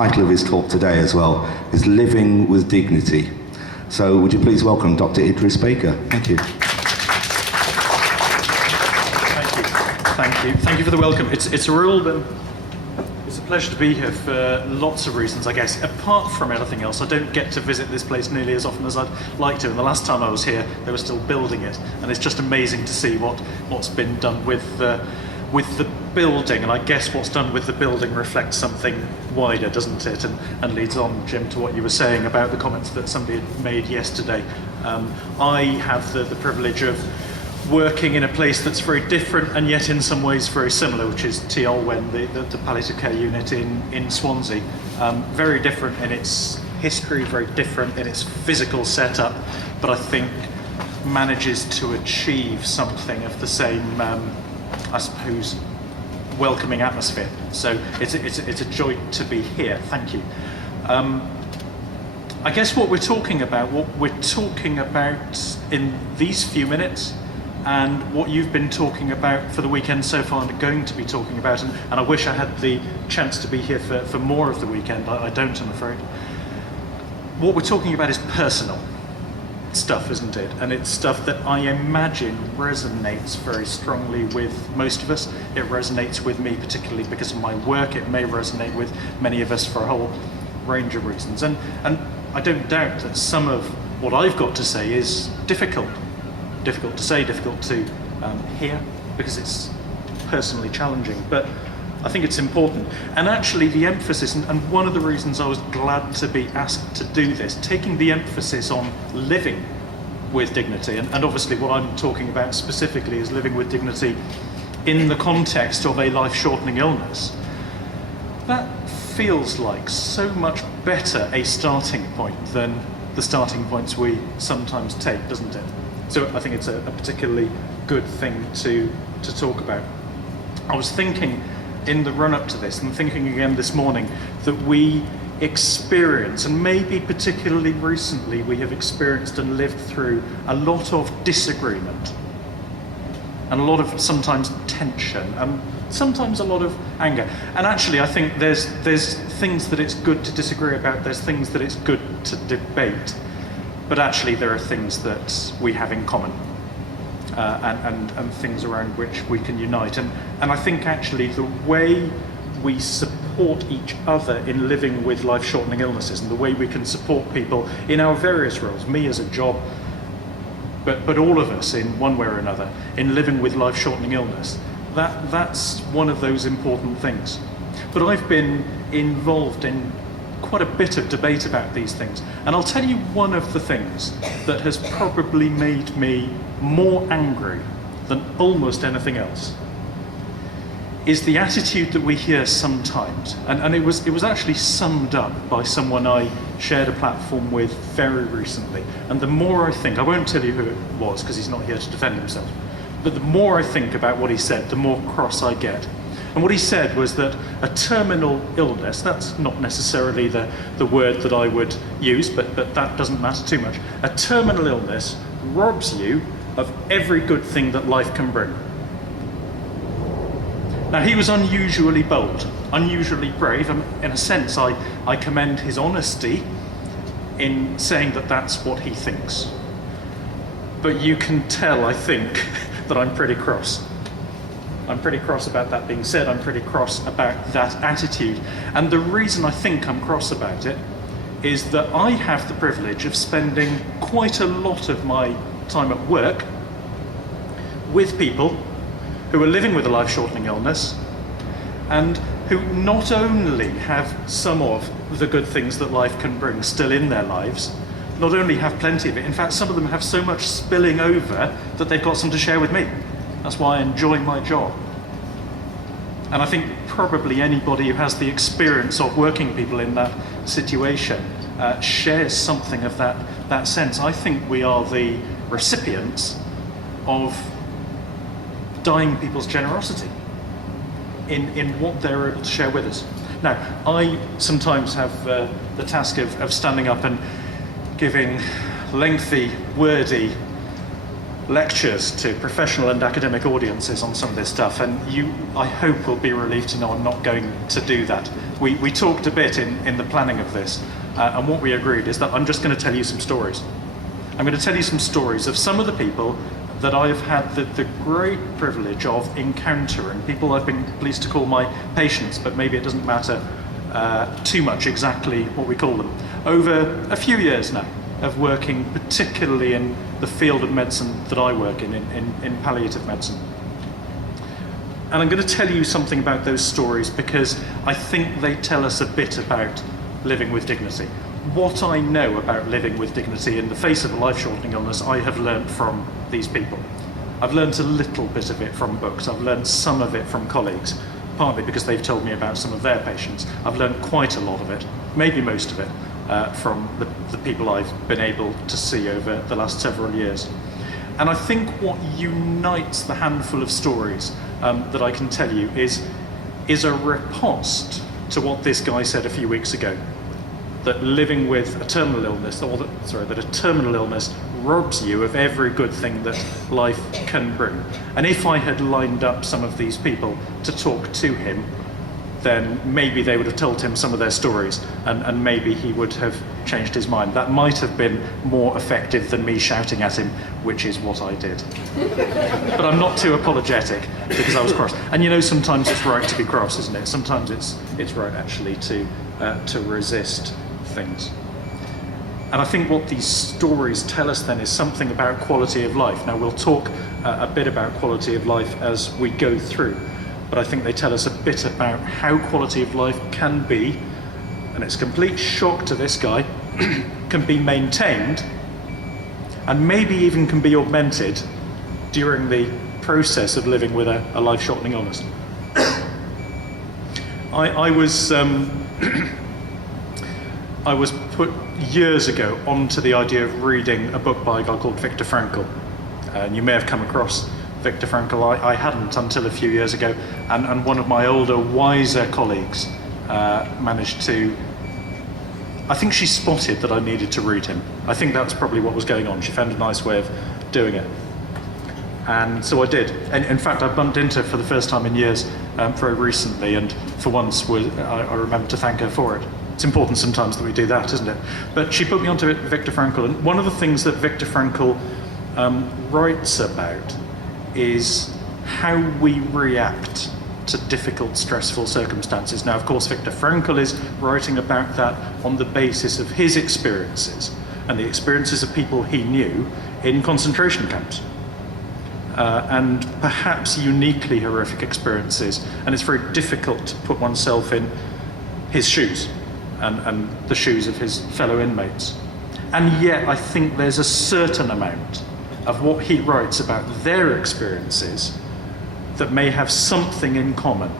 title of his talk today as well is Living with Dignity. So would you please welcome Dr. Idris Baker. Thank you. Thank you for the welcome. It's a real, it's a pleasure to be here for lots of reasons, I guess. Apart from anything else, I don't get to visit this place nearly as often as I'd like to. And the last time I was here, they were still building it, and it's just amazing to see what's been done with the building. And I guess what's done with the building reflects something wider, doesn't it? And leads on, Jim, to what you were saying about the comments that somebody had made yesterday. I have the privilege of working in a place that's very different and yet in some ways very similar, which is T. Olwen, the palliative care unit in Swansea. Very different in its history, very different in its physical setup, but I think manages to achieve something of the same, I suppose, welcoming atmosphere. So it's a joy to be here. Thank you. I guess what we're talking about in these few minutes, and what you've been talking about for the weekend so far and are going to be talking about, and I wish I had the chance to be here for more of the weekend, I don't, I'm afraid. What we're talking about is personal stuff, isn't it? And it's stuff that I imagine resonates very strongly with most of us. It resonates with me particularly because of my work. It may resonate with many of us for a whole range of reasons. And I don't doubt that some of what I've got to say is difficult to say, difficult to hear, because it's personally challenging, but I think it's important. And actually the emphasis, and one of the reasons I was glad to be asked to do this, taking the emphasis on living with dignity, and obviously what I'm talking about specifically is living with dignity in the context of a life-shortening illness, that feels like so much better a starting point than the starting points we sometimes take, doesn't it? So I think it's a particularly good thing to talk about. I was thinking in the run-up to this, and thinking again this morning, that we experience, and maybe particularly recently, we have experienced and lived through a lot of disagreement, and a lot of sometimes tension, and sometimes a lot of anger. And actually I think there's things that it's good to disagree about, there's things that it's good to debate. But actually there are things that we have in common, and things around which we can unite. And I think actually the way we support each other in living with life-shortening illnesses, and the way we can support people in our various roles, me as a job, but all of us in one way or another, in living with life-shortening illness, that's one of those important things. But I've been involved in quite a bit of debate about these things, and I'll tell you one of the things that has probably made me more angry than almost anything else is the attitude that we hear sometimes, and it was actually summed up by someone I shared a platform with very recently. And the more I think, I won't tell you who it was because he's not here to defend himself, but the more I think about what he said, the more cross I get. And what he said was that a terminal illness, that's not necessarily the word that I would use, but that doesn't matter too much. A terminal illness robs you of every good thing that life can bring. Now, he was unusually bold, unusually brave, and in a sense I commend his honesty in saying that that's what he thinks. But you can tell, I think, that I'm pretty cross. I'm pretty cross about that being said. I'm pretty cross about that attitude. And the reason I think I'm cross about it is that I have the privilege of spending quite a lot of my time at work with people who are living with a life-shortening illness, and who not only have some of the good things that life can bring still in their lives, not only have plenty of it, in fact some of them have so much spilling over that they've got some to share with me. That's why I enjoy my job. And I think probably anybody who has the experience of working people in that situation shares something of that sense. I think we are the recipients of dying people's generosity in what they're able to share with us. Now, I sometimes have the task of standing up and giving lengthy, wordy lectures to professional and academic audiences on some of this stuff, and you, I hope, will be relieved to know I'm not going to do that. We talked a bit in the planning of this, and what we agreed is that I'm just going to tell you some stories. I'm going to tell you some stories of some of the people that I've had the great privilege of encountering, people I've been pleased to call my patients, but maybe it doesn't matter too much exactly what we call them, over a few years now of working particularly in the field of medicine that I work in palliative medicine. And I'm going to tell you something about those stories because I think they tell us a bit about living with dignity. What I know about living with dignity in the face of a life-shortening illness, I have learned from these people. I've learned a little bit of it from books. I've learned some of it from colleagues, partly because they've told me about some of their patients. I've learned quite a lot of it, maybe most of it, from the people I've been able to see over the last several years. And I think what unites the handful of stories that I can tell you is a riposte to what this guy said a few weeks ago, that living with a terminal illness, that a terminal illness robs you of every good thing that life can bring. And if I had lined up some of these people to talk to him, then maybe they would have told him some of their stories, and maybe he would have changed his mind. That might have been more effective than me shouting at him, which is what I did. But I'm not too apologetic because I was cross. And you know, sometimes it's right to be cross, isn't it? Sometimes it's right actually to resist things. And I think what these stories tell us then is something about quality of life. Now we'll talk a bit about quality of life as we go through, but I think they tell us a bit about how quality of life can be, and it's a complete shock to this guy, can be maintained and maybe even can be augmented during the process of living with a life-shortening illness. I was put years ago onto the idea of reading a book by a guy called Viktor Frankl. And you may have come across Viktor Frankl. I hadn't until a few years ago, and one of my older, wiser colleagues managed to, I think she spotted that I needed to read him. I think that's probably what was going on. She found a nice way of doing it. And so I did. And in fact, I bumped into her for the first time in years very recently, and for once I remember to thank her for it. It's important sometimes that we do that, isn't it? But she put me onto Viktor Frankl, and one of the things that Viktor Frankl writes about is how we react to difficult, stressful circumstances. Now, of course, Viktor Frankl is writing about that on the basis of his experiences and the experiences of people he knew in concentration camps. And perhaps uniquely horrific experiences, and it's very difficult to put oneself in his shoes and the shoes of his fellow inmates. And yet I think there's a certain amount of what he writes about their experiences that may have something in common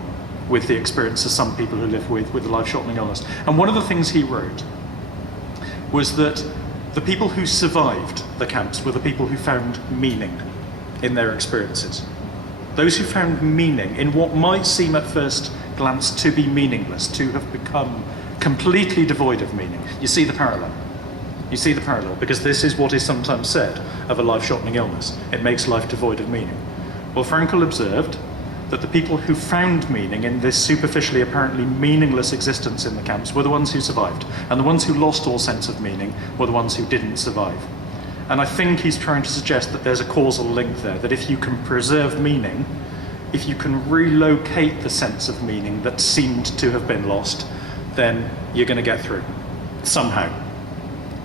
with the experience of some people who live with a life-shortening illness. And one of the things he wrote was that the people who survived the camps were the people who found meaning in their experiences. Those who found meaning in what might seem at first glance to be meaningless, to have become completely devoid of meaning. You see the parallel. You see the parallel, because this is what is sometimes said of a life-shortening illness. It makes life devoid of meaning. Well, Frankl observed that the people who found meaning in this superficially apparently meaningless existence in the camps were the ones who survived, and the ones who lost all sense of meaning were the ones who didn't survive. And I think he's trying to suggest that there's a causal link there, that if you can preserve meaning, if you can relocate the sense of meaning that seemed to have been lost, then you're going to get through, somehow.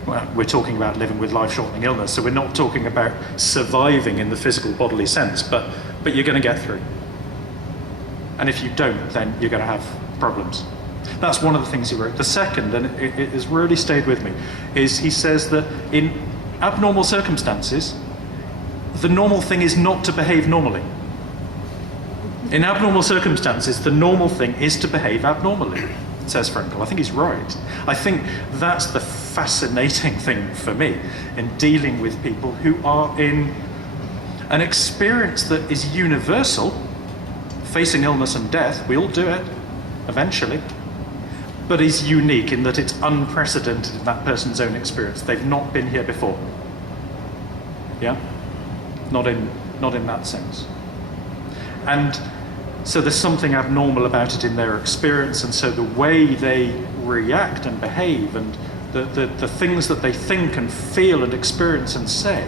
Well, we're talking about living with life-shortening illness, so we're not talking about surviving in the physical bodily sense, but you're going to get through. And if you don't, then you're going to have problems. That's one of the things he wrote. The second, and it has really stayed with me, is he says that in abnormal circumstances, the normal thing is not to behave normally. In abnormal circumstances, the normal thing is to behave abnormally, says Frankl. I think he's right. I think that's the fascinating thing for me in dealing with people who are in an experience that is universal, facing illness and death. We all do it, eventually, but is unique in that it's unprecedented in that person's own experience. They've not been here before. Yeah? not in that sense. And so there's something abnormal about it in their experience, and so the way they react and behave and the things that they think and feel and experience and say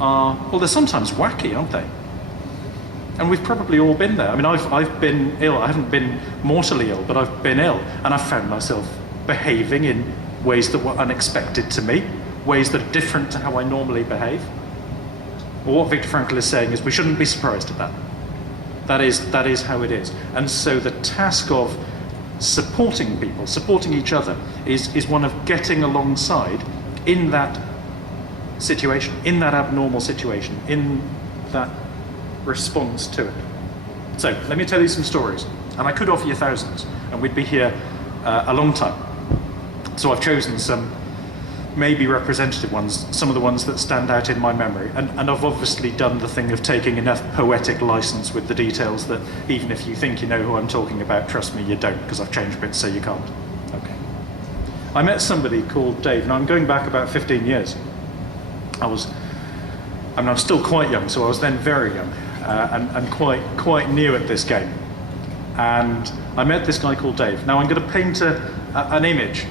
are, well, they're sometimes wacky, aren't they? And we've probably all been there. I mean, I've been ill. I haven't been mortally ill, but I've been ill, and I've found myself behaving in ways that were unexpected to me, ways that are different to how I normally behave. Well, what Viktor Frankl is saying is we shouldn't be surprised at that. That is how it is. And so the task of supporting people, supporting each other, is one of getting alongside in that situation, in that abnormal situation, in that response to it. So let me tell you some stories, and I could offer you thousands, and we'd be here a long time. So I've chosen some maybe representative ones, some of the ones that stand out in my memory, and I've obviously done the thing of taking enough poetic license with the details that even if you think you know who I'm talking about, trust me, you don't, because I've changed bits so you can't. Okay. I met somebody called Dave. Now I'm going back about 15 years. I'm still quite young, so I was then very young, and quite new at this game. And I met this guy called Dave. Now I'm going to paint an image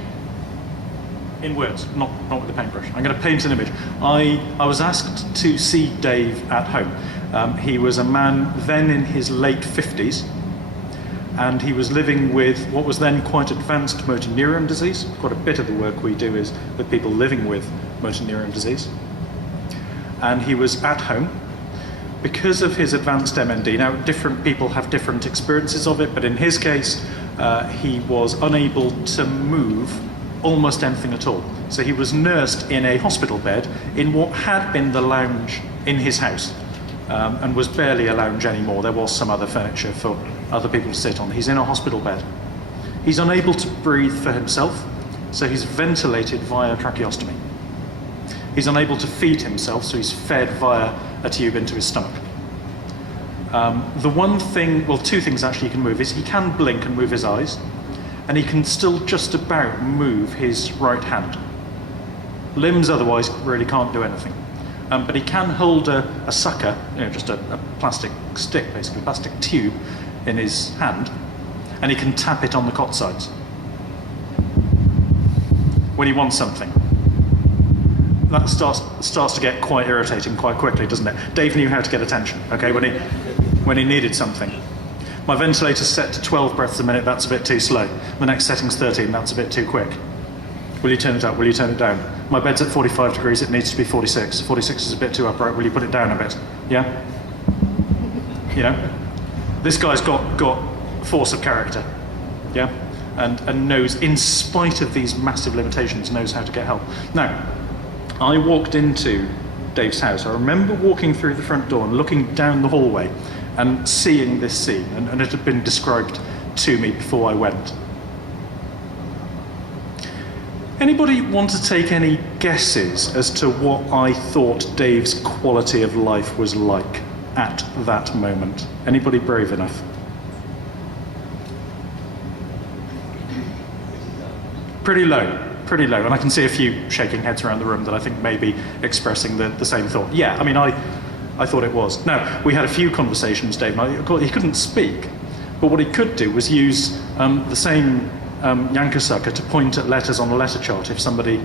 in words, not with a paintbrush. I'm going to paint an image. I was asked to see Dave at home. He was a man then in his late 50s, and he was living with what was then quite advanced motor neuron disease. Quite a bit of the work we do is with people living with motor neuron disease. And he was at home because of his advanced MND. Now, different people have different experiences of it, but in his case, he was unable to move almost anything at all. So he was nursed in a hospital bed in what had been the lounge in his house, and was barely a lounge anymore. There was some other furniture for other people to sit on. He's in a hospital bed. He's unable to breathe for himself, so he's ventilated via tracheostomy. He's unable to feed himself, so he's fed via a tube into his stomach. The one thing, well, two things actually he can move is he can blink and move his eyes, and he can still just about move his right hand. Limbs otherwise really can't do anything. But he can hold a sucker, just a plastic stick, basically, plastic tube in his hand, and he can tap it on the cot sides when he wants something. That starts to get quite irritating quite quickly, doesn't it? Dave knew how to get attention, okay, when he needed something. My ventilator's set to 12 breaths a minute, that's a bit too slow. The next setting's 13, that's a bit too quick. Will you turn it up? Will you turn it down? My bed's at 45 degrees, it needs to be 46. 46 is a bit too upright, will you put it down a bit? Yeah? This guy's got force of character, yeah? And knows, in spite of these massive limitations, knows how to get help. Now, I walked into Dave's house. I remember walking through the front door and looking down the hallway and seeing this scene, and it had been described to me before I went. Anybody want to take any guesses as to what I thought Dave's quality of life was like at that moment? Anybody brave enough? Pretty low, and I can see a few shaking heads around the room that I think may be expressing the same thought. Yeah, I mean, I thought it was. Now, we had a few conversations, Dave and I. Of course, he couldn't speak, but what he could do was use the same Yankesucker to point at letters on a letter chart if somebody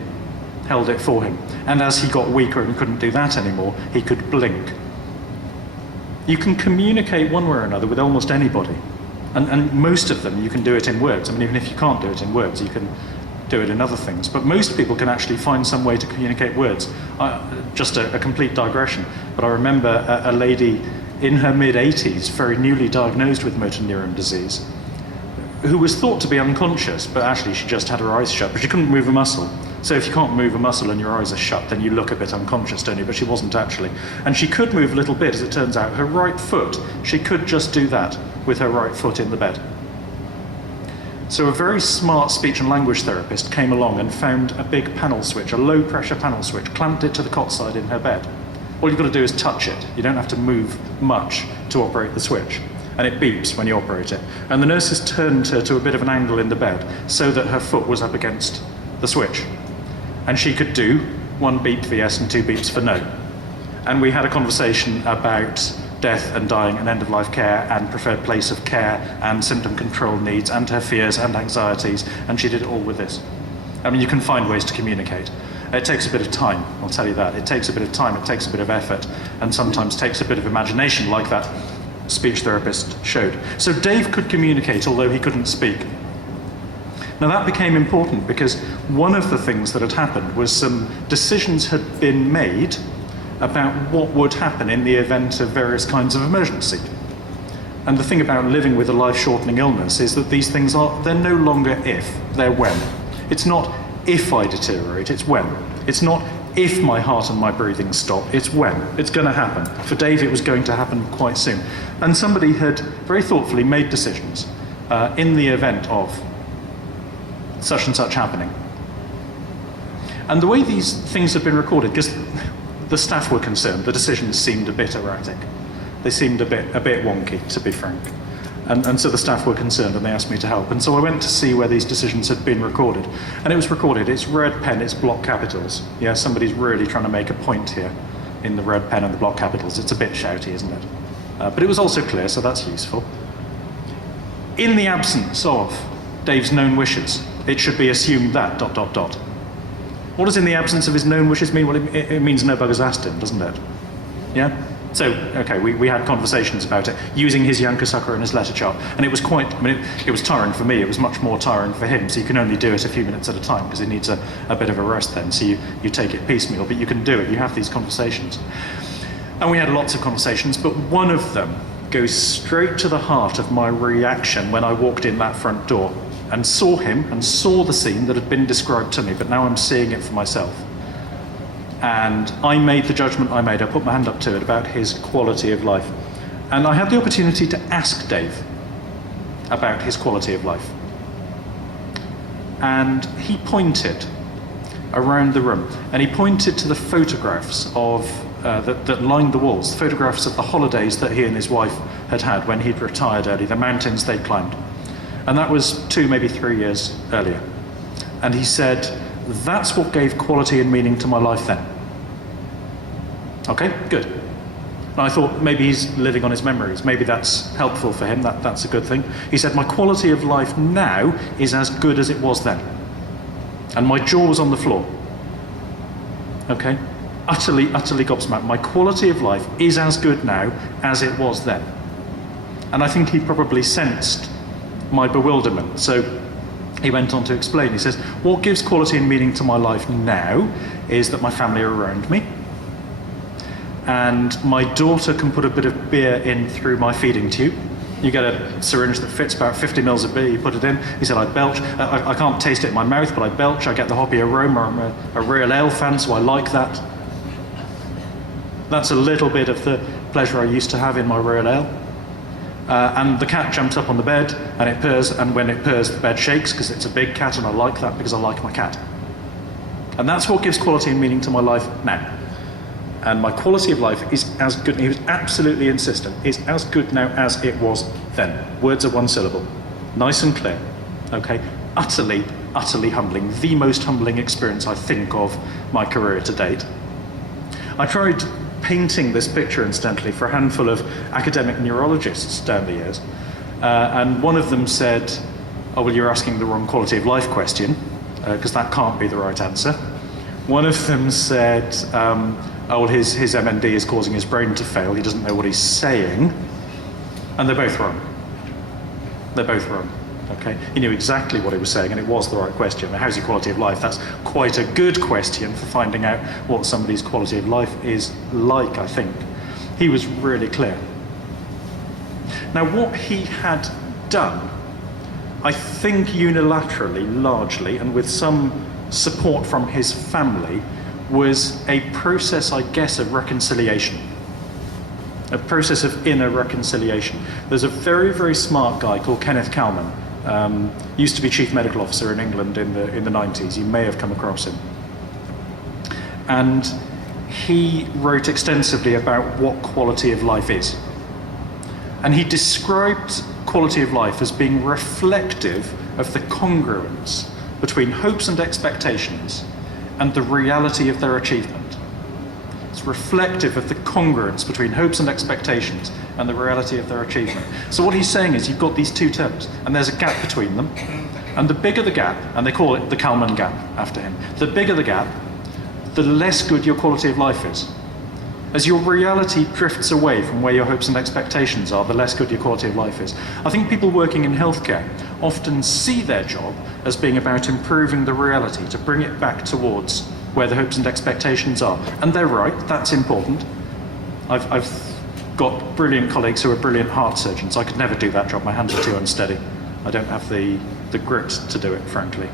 held it for him. And as he got weaker and couldn't do that anymore, he could blink. You can communicate one way or another with almost anybody. And most of them, you can do it in words. I mean, even if you can't do it in words, you can do it in other things. But most people can actually find some way to communicate words. Just a complete digression, but I remember a lady in her mid-80s, very newly diagnosed with motor neuron disease, who was thought to be unconscious, but actually she just had her eyes shut, but she couldn't move a muscle. So if you can't move a muscle and your eyes are shut, then you look a bit unconscious, don't you? But she wasn't actually. And she could move a little bit, as it turns out. Her right foot, she could just do that with her right foot in the bed. So a very smart speech and language therapist came along and found a big panel switch, a low pressure panel switch, clamped it to the cot side in her bed. All you've got to do is touch it. You don't have to move much to operate the switch. And it beeps when you operate it. And the nurses turned her to a bit of an angle in the bed so that her foot was up against the switch. And she could do 1 beep for yes and 2 beeps for no. And we had a conversation about death and dying and end-of-life care and preferred place of care and symptom control needs and her fears and anxieties, and she did it all with this. I mean, you can find ways to communicate. It takes a bit of time, I'll tell you that. It takes a bit of time, it takes a bit of effort, and sometimes takes a bit of imagination, like that speech therapist showed. So Dave could communicate, although he couldn't speak. Now that became important because one of the things that had happened was some decisions had been made about what would happen in the event of various kinds of emergency. And the thing about living with a life-shortening illness is that these things they're no longer if, they're when. It's not if I deteriorate, it's when. It's not if my heart and my breathing stop, it's when. It's going to happen. For Dave, it was going to happen quite soon. And somebody had very thoughtfully made decisions in the event of such and such happening. And the way these things have been recorded, because the staff were concerned, the decisions seemed a bit erratic. They seemed a bit wonky, to be frank. And so the staff were concerned and they asked me to help. And so I went to see where these decisions had been recorded. And it was recorded, it's red pen, it's block capitals. Yeah, somebody's really trying to make a point here in the red pen and the block capitals. It's a bit shouty, isn't it? But it was also clear, so that's useful. In the absence of Dave's known wishes, it should be assumed that ... What does in the absence of his known wishes mean? Well, it means no buggers asked him, doesn't it? Yeah? So, okay, we had conversations about it, using his Yankeesucker and his letter chart, and it was quite, I mean, it was tiring for me, it was much more tiring for him, so you can only do it a few minutes at a time, because he needs a bit of a rest then, so you take it piecemeal, but you can do it, you have these conversations. And we had lots of conversations, but one of them goes straight to the heart of my reaction when I walked in that front door, and saw him, and saw the scene that had been described to me, but now I'm seeing it for myself. And I made the judgment I made, I put my hand up to it, about his quality of life. And I had the opportunity to ask Dave about his quality of life. And he pointed around the room, and he pointed to the photographs of that lined the walls, photographs of the holidays that he and his wife had had when he'd retired early, the mountains they'd climbed. And that was 2, maybe 3 years earlier. And he said, that's what gave quality and meaning to my life then. Okay, good. And I thought maybe he's living on his memories. Maybe that's helpful for him, that's a good thing. He said, my quality of life now is as good as it was then. And my jaw was on the floor. Okay, utterly gobsmacked. My quality of life is as good now as it was then. And I think he probably sensed my bewilderment. So he went on to explain. He says, what gives quality and meaning to my life now is that my family are around me, and my daughter can put a bit of beer in through my feeding tube. You get a syringe that fits about 50 mils of beer, you put it in. He said, I belch. I can't taste it in my mouth, but I belch. I get the hoppy aroma. I'm a real ale fan, so I like that. That's a little bit of the pleasure I used to have in my real ale. And the cat jumps up on the bed and it purrs, and when it purrs the bed shakes because it's a big cat, and I like that because I like my cat. And that's what gives quality and meaning to my life now. And my quality of life is as good, he was absolutely insistent, is as good now as it was then. Words are one syllable. Nice and clear. Okay? Utterly humbling. The most humbling experience I think of my career to date. I tried painting this picture, incidentally, for a handful of academic neurologists down the years. And one of them said, oh, well, you're asking the wrong quality of life question, because that can't be the right answer. One of them said, oh, well, his MND is causing his brain to fail. He doesn't know what he's saying. And they're both wrong. They're both wrong. Okay? He knew exactly what he was saying, and it was the right question. How's your quality of life? That's quite a good question for finding out what somebody's quality of life is like, I think. He was really clear. Now, what he had done, I think unilaterally, largely, and with some support from his family, was a process, I guess, of reconciliation. A process of inner reconciliation. There's a very, very smart guy called Kenneth Kalman. Used to be chief medical officer in England in the 90s. You may have come across him. And he wrote extensively about what quality of life is. And he described quality of life as being reflective of the congruence between hopes and expectations and the reality of their achievement. It's reflective of the congruence between hopes and expectations and the reality of their achievement. So what he's saying is you've got these two terms, and there's a gap between them. And the bigger the gap, and they call it the Kalman gap after him, the bigger the gap, the less good your quality of life is. As your reality drifts away from where your hopes and expectations are, the less good your quality of life is. I think people working in healthcare often see their job as being about improving the reality, to bring it back towards where the hopes and expectations are. And they're right, that's important. I've got brilliant colleagues who are brilliant heart surgeons. I could never do that job, my hands are too unsteady. I don't have the grit to do it, frankly.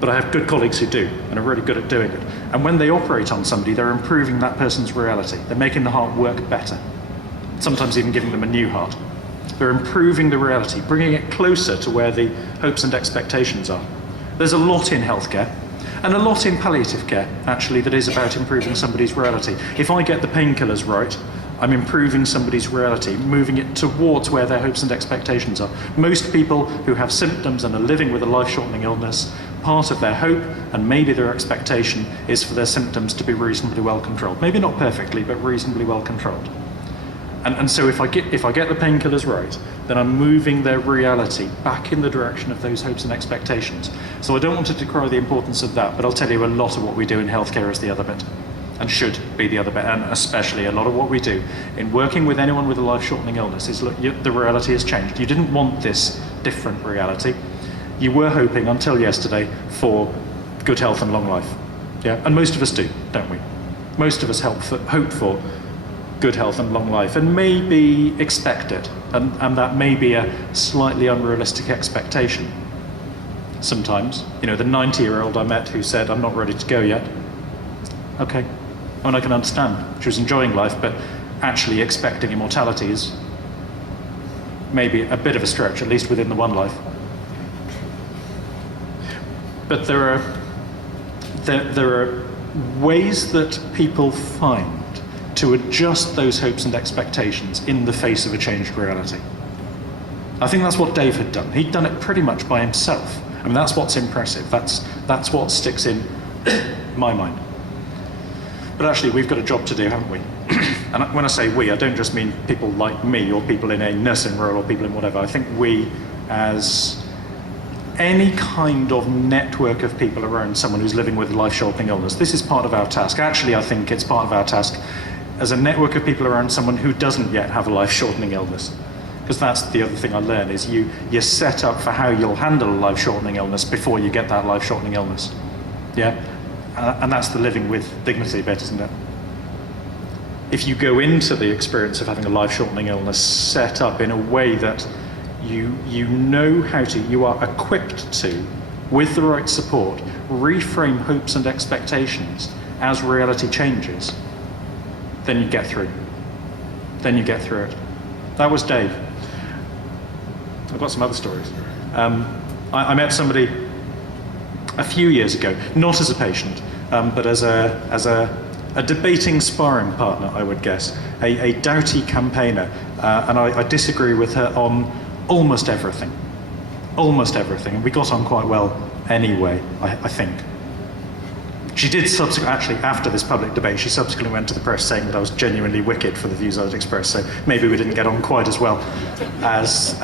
But I have good colleagues who do, and are really good at doing it. And when they operate on somebody, they're improving that person's reality. They're making the heart work better. Sometimes even giving them a new heart. They're improving the reality, bringing it closer to where the hopes and expectations are. There's a lot in healthcare, and a lot in palliative care, actually, that is about improving somebody's reality. If I get the painkillers right, I'm improving somebody's reality, moving it towards where their hopes and expectations are. Most people who have symptoms and are living with a life-shortening illness, part of their hope and maybe their expectation is for their symptoms to be reasonably well controlled. Maybe not perfectly, but reasonably well controlled. And so if I get the painkillers right, then I'm moving their reality back in the direction of those hopes and expectations. So I don't want to decry the importance of that, but I'll tell you a lot of what we do in healthcare is the other bit, and should be the other bit, and especially a lot of what we do in working with anyone with a life-shortening illness is, look, the reality has changed. You didn't want this different reality. You were hoping until yesterday for good health and long life. Yeah, and most of us do, don't we? Most of us hope for good health and long life, and maybe expect it, and that may be a slightly unrealistic expectation. Sometimes, the 90-year-old I met who said, I'm not ready to go yet. Okay, and I can understand. She was enjoying life, but actually expecting immortality is maybe a bit of a stretch, at least within the one life. But there are ways that people find to adjust those hopes and expectations in the face of a changed reality. I think that's what Dave had done. He'd done it pretty much by himself. I mean, that's what's impressive. That's what sticks in my mind. But actually, we've got a job to do, haven't we? And when I say we, I don't just mean people like me or people in a nursing role or people in whatever. I think we, as any kind of network of people around someone who's living with a life-shortening illness, this is part of our task. Actually, I think it's part of our task as a network of people around someone who doesn't yet have a life-shortening illness. Because that's the other thing I learned, is you're set up for how you'll handle a life-shortening illness before you get that life-shortening illness. Yeah? And that's the living with dignity bit, isn't it? If you go into the experience of having a life-shortening illness set up in a way that you know how to, you are equipped to, with the right support, reframe hopes and expectations as reality changes, then you get through. Then you get through it. That was Dave. I've got some other stories. I met somebody a few years ago, not as a patient, but as a debating sparring partner, I would guess, a doughty campaigner, and I disagree with her on almost everything, and we got on quite well anyway, I think. She did actually, after this public debate, she subsequently went to the press saying that I was genuinely wicked for the views I'd expressed, so maybe we didn't get on quite as well as,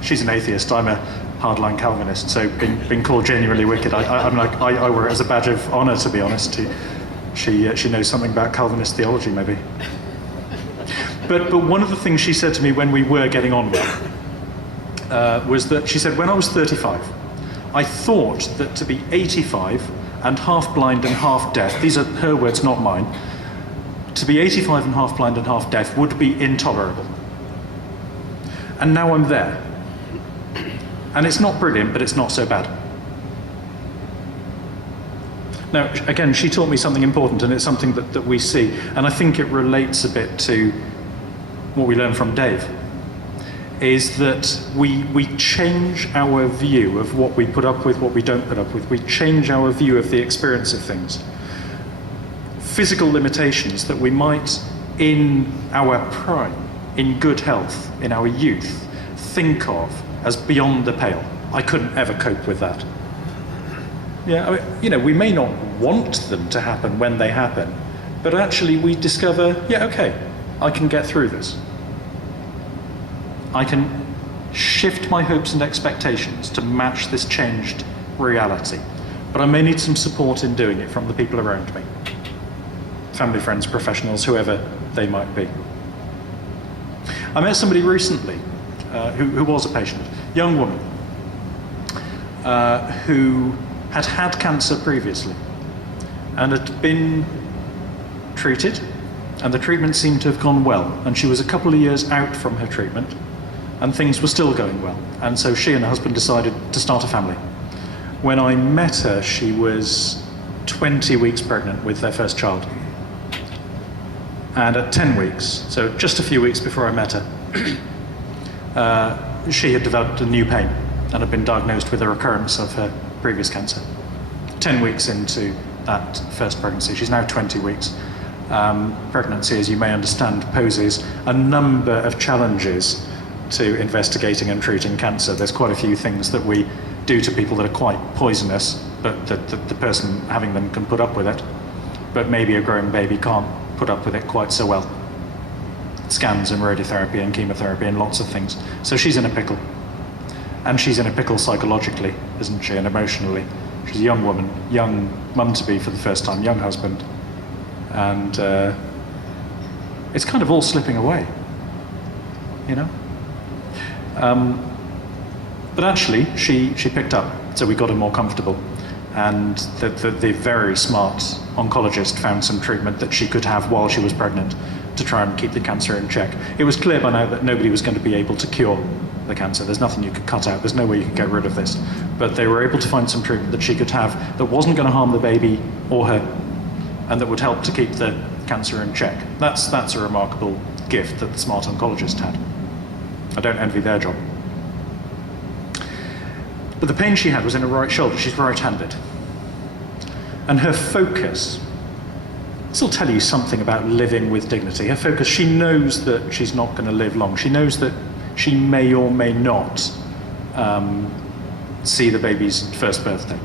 she's an atheist, I'm a hardline Calvinist, so being called genuinely wicked, I wear it as a badge of honour, to be honest. She knows something about Calvinist theology, maybe. But one of the things she said to me when we were getting on well, was that she said, when I was 35, I thought that to be 85 and half blind and half deaf, these are her words, not mine, to be 85 and half blind and half deaf would be intolerable. And now I'm there. And it's not brilliant, but it's not so bad. Now, again, she taught me something important, and it's something that we see, and I think it relates a bit to what we learned from Dave, is that we change our view of what we put up with, what we don't put up with. We change our view of the experience of things. Physical limitations that we might, in our prime, in good health, in our youth, think of as beyond the pale. I couldn't ever cope with that. Yeah, I mean, we may not want them to happen when they happen, But actually we discover, yeah, okay, I can get through this. I can shift my hopes and expectations to match this changed reality. But I may need some support in doing it from the people around me. Family, friends, professionals, whoever they might be. I met somebody recently who was a patient, young woman, who had had cancer previously and had been treated, and the treatment seemed to have gone well, and she was a couple of years out from her treatment and things were still going well, and so she and her husband decided to start a family. When I met her, she was 20 weeks pregnant with their first child, and at 10 weeks, so just a few weeks before I met her, she had developed a new pain and had been diagnosed with a recurrence of her previous cancer. 10 weeks into that first pregnancy, she's now 20 weeks. Pregnancy, as you may understand, poses a number of challenges to investigating and treating cancer. There's quite a few things that we do to people that are quite poisonous, but the person having them can put up with it. But maybe a growing baby can't put up with it quite so well. Scans and radiotherapy and chemotherapy and lots of things. So she's in a pickle. And she's in a pickle psychologically, isn't she, and emotionally. She's a young woman, young mum-to-be for the first time, young husband. And it's kind of all slipping away, you know? But actually, she picked up, so we got her more comfortable. And the very smart oncologist found some treatment that she could have while she was pregnant to try and keep the cancer in check. It was clear by now that nobody was going to be able to cure the cancer. There's nothing you could cut out. There's no way you could get rid of this. But they were able to find some treatment that she could have that wasn't going to harm the baby or her, and that would help to keep the cancer in check. That's a remarkable gift that the smart oncologist had. I don't envy their job. But the pain she had was in her right shoulder. She's right-handed. And her focus, this will tell you something about living with dignity. Her focus, she knows that she's not going to live long. She knows that she may or may not see the baby's first birthday.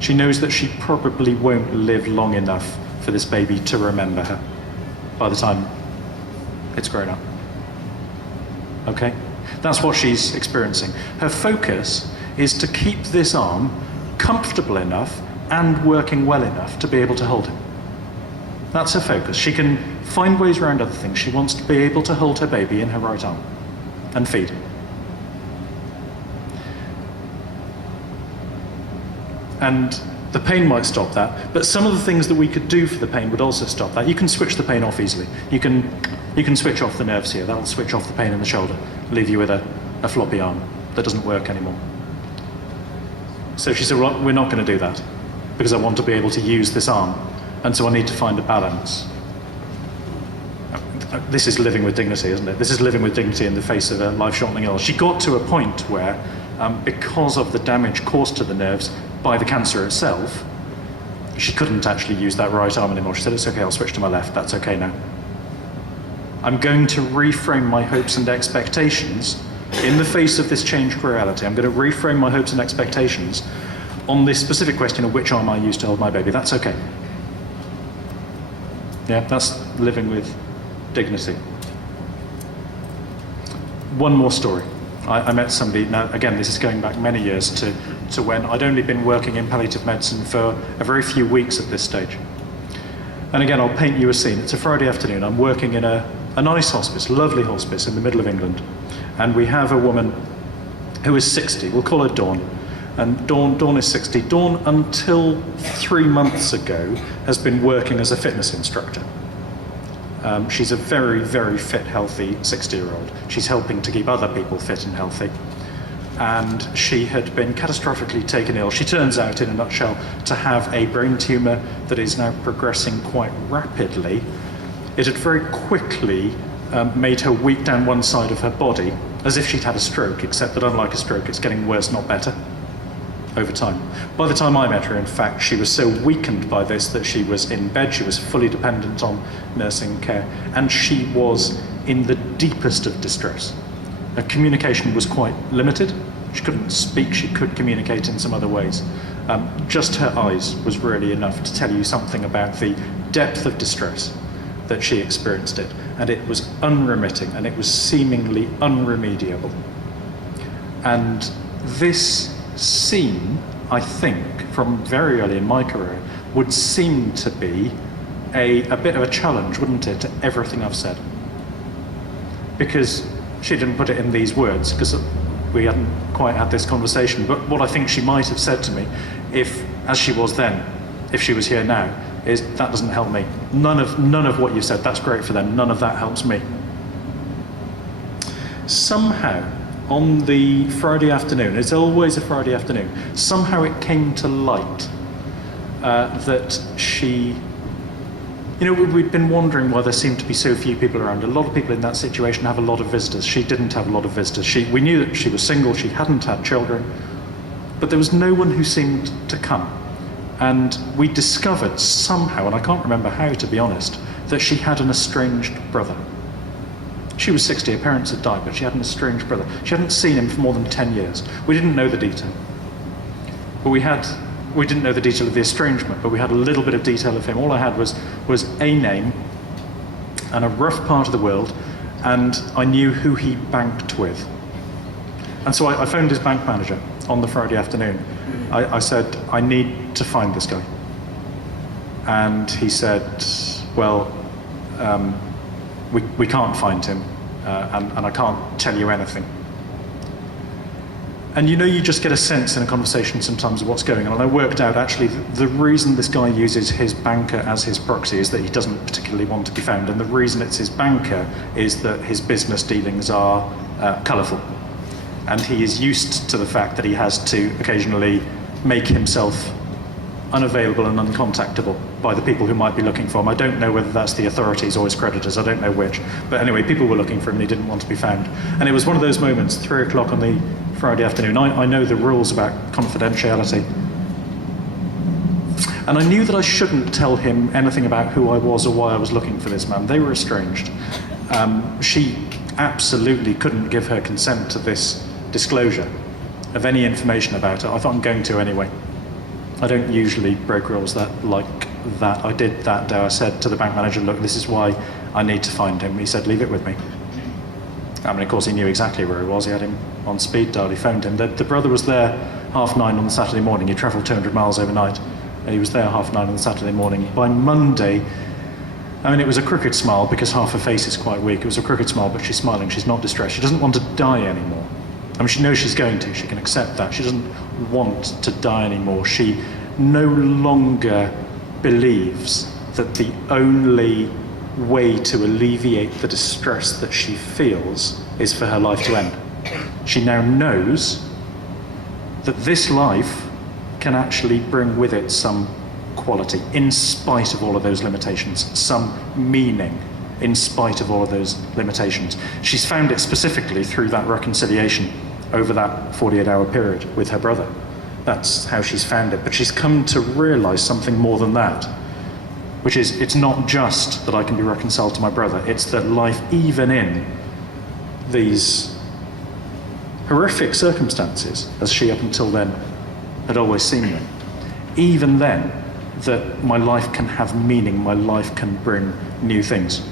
She knows that she probably won't live long enough for this baby to remember her by the time it's grown up. Okay? That's what she's experiencing. Her focus is to keep this arm comfortable enough and working well enough to be able to hold him. That's her focus. She can find ways around other things. She wants to be able to hold her baby in her right arm and feed. And the pain might stop that, but some of the things that we could do for the pain would also stop that. You can switch the pain off easily. You can switch off the nerves here. That'll switch off the pain in the shoulder, leave you with a floppy arm that doesn't work anymore. So she said, well, we're not going to do that because I want to be able to use this arm, and so I need to find a balance. This is living with dignity, isn't it? This is living with dignity in the face of a life-shortening illness. She got to a point where, because of the damage caused to the nerves by the cancer itself, she couldn't actually use that right arm anymore. She said, it's okay, I'll switch to my left, that's okay now. I'm going to reframe my hopes and expectations in the face of this changed reality. I'm going to reframe my hopes and expectations on this specific question of which arm I use to hold my baby. That's okay. Yeah, that's living with dignity. One more story. I met somebody, now again this is going back many years to when I'd only been working in palliative medicine for a very few weeks at this stage. And again, I'll paint you a scene. It's a Friday afternoon. I'm working in a nice hospice, lovely hospice in the middle of England. And we have a woman who is 60, we'll call her Dawn. And Dawn is 60. Dawn, until 3 months ago, has been working as a fitness instructor. She's a very, very fit, healthy 60-year-old. She's helping to keep other people fit and healthy. And she had been catastrophically taken ill. She turns out, in a nutshell, to have a brain tumour that is now progressing quite rapidly. It had very quickly made her weak down one side of her body, as if she'd had a stroke, except that unlike a stroke, it's getting worse, not better, over time. By the time I met her, in fact, she was so weakened by this that she was in bed, she was fully dependent on nursing care, and she was in the deepest of distress. Her communication was quite limited. She couldn't speak, she could communicate in some other ways. Just her eyes was really enough to tell you something about the depth of distress that she experienced it. And it was unremitting, and it was seemingly unremediable. And this scene, I think, from very early in my career, would seem to be a bit of a challenge, wouldn't it, to everything I've said? Because she didn't put it in these words, because we hadn't quite had this conversation. But what I think she might have said to me, if, as she was then, if she was here now, is that doesn't help me. None of what you said, that's great for them, none of that helps me. Somehow, on the Friday afternoon, it's always a Friday afternoon, somehow it came to light that she, you know, we'd been wondering why there seemed to be so few people around. A lot of people in that situation have a lot of visitors. She didn't have a lot of visitors. We knew that she was single, she hadn't had children, but there was no one who seemed to come. And we discovered somehow, and I can't remember how to be honest, that she had an estranged brother. She was 60, her parents had died, but she had an estranged brother. She hadn't seen him for more than 10 years. We didn't know the detail. But we didn't know the detail of the estrangement, but we had a little bit of detail of him. All I had was a name and a rough part of the world, and I knew who he banked with. And so I phoned his bank manager on the Friday afternoon. I said, I need to find this guy. And he said, well, we can't find him, and I can't tell you anything. And you know, you just get a sense in a conversation sometimes of what's going on. And I worked out, actually, the reason this guy uses his banker as his proxy is that he doesn't particularly want to be found. And the reason it's his banker is that his business dealings are colourful. And he is used to the fact that he has to occasionally make himself unavailable and uncontactable by the people who might be looking for him. I don't know whether that's the authorities or his creditors, I don't know which. But anyway, people were looking for him and he didn't want to be found. And it was one of those moments, 3 o'clock on the Friday afternoon. I know the rules about confidentiality. And I knew that I shouldn't tell him anything about who I was or why I was looking for this man. They were estranged. She absolutely couldn't give her consent to this disclosure of any information about it. I thought, I'm going to anyway. I don't usually break rules like that. I did that day. I said to the bank manager, look, this is why I need to find him. He said, leave it with me. I mean, of course, he knew exactly where he was. He had him on speed dial. He phoned him. The brother was there 9:30 on the Saturday morning. He travelled 200 miles overnight. He was there 9:30 on the Saturday morning. By Monday, I mean, it was a crooked smile because half her face is quite weak. It was a crooked smile, but she's smiling. She's not distressed. She doesn't want to die anymore. I mean, she knows she's going to. She can accept that. She doesn't want to die anymore. She no longer believes that the only way to alleviate the distress that she feels is for her life to end. She now knows that this life can actually bring with it some quality, in spite of all of those limitations, some meaning, in spite of all of those limitations. She's found it specifically through that reconciliation over that 48-hour period with her brother. That's how she's found it. But she's come to realise something more than that, which is, it's not just that I can be reconciled to my brother, it's that life, even in these horrific circumstances, as she up until then had always seen them, even then, that my life can have meaning, my life can bring new things.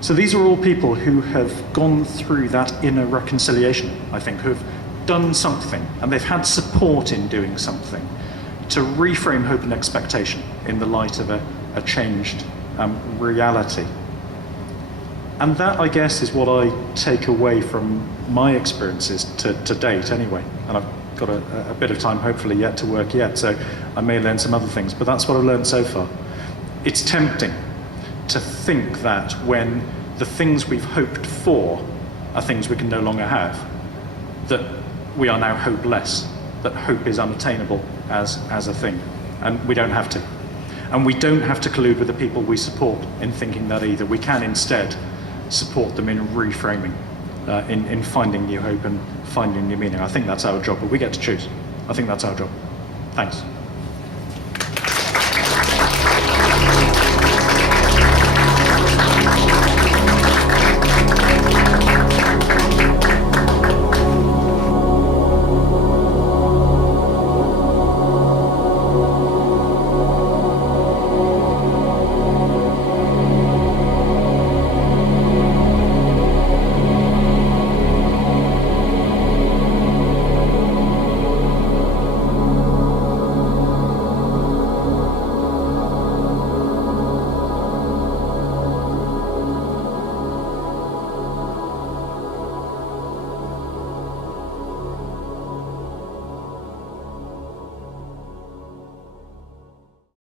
So these are all people who have gone through that inner reconciliation, I think, who have done something, and they've had support in doing something to reframe hope and expectation in the light of a changed reality. And that, I guess, is what I take away from my experiences to date anyway. And I've got a bit of time, hopefully, yet to work yet, so I may learn some other things, but that's what I've learned so far. It's tempting to think that when the things we've hoped for are things we can no longer have, that we are now hopeless, that hope is unattainable as a thing, and we don't have to. And we don't have to collude with the people we support in thinking that either. We can instead support them in reframing, in finding new hope and finding new meaning. I think that's our job, but we get to choose. I think that's our job. Thanks.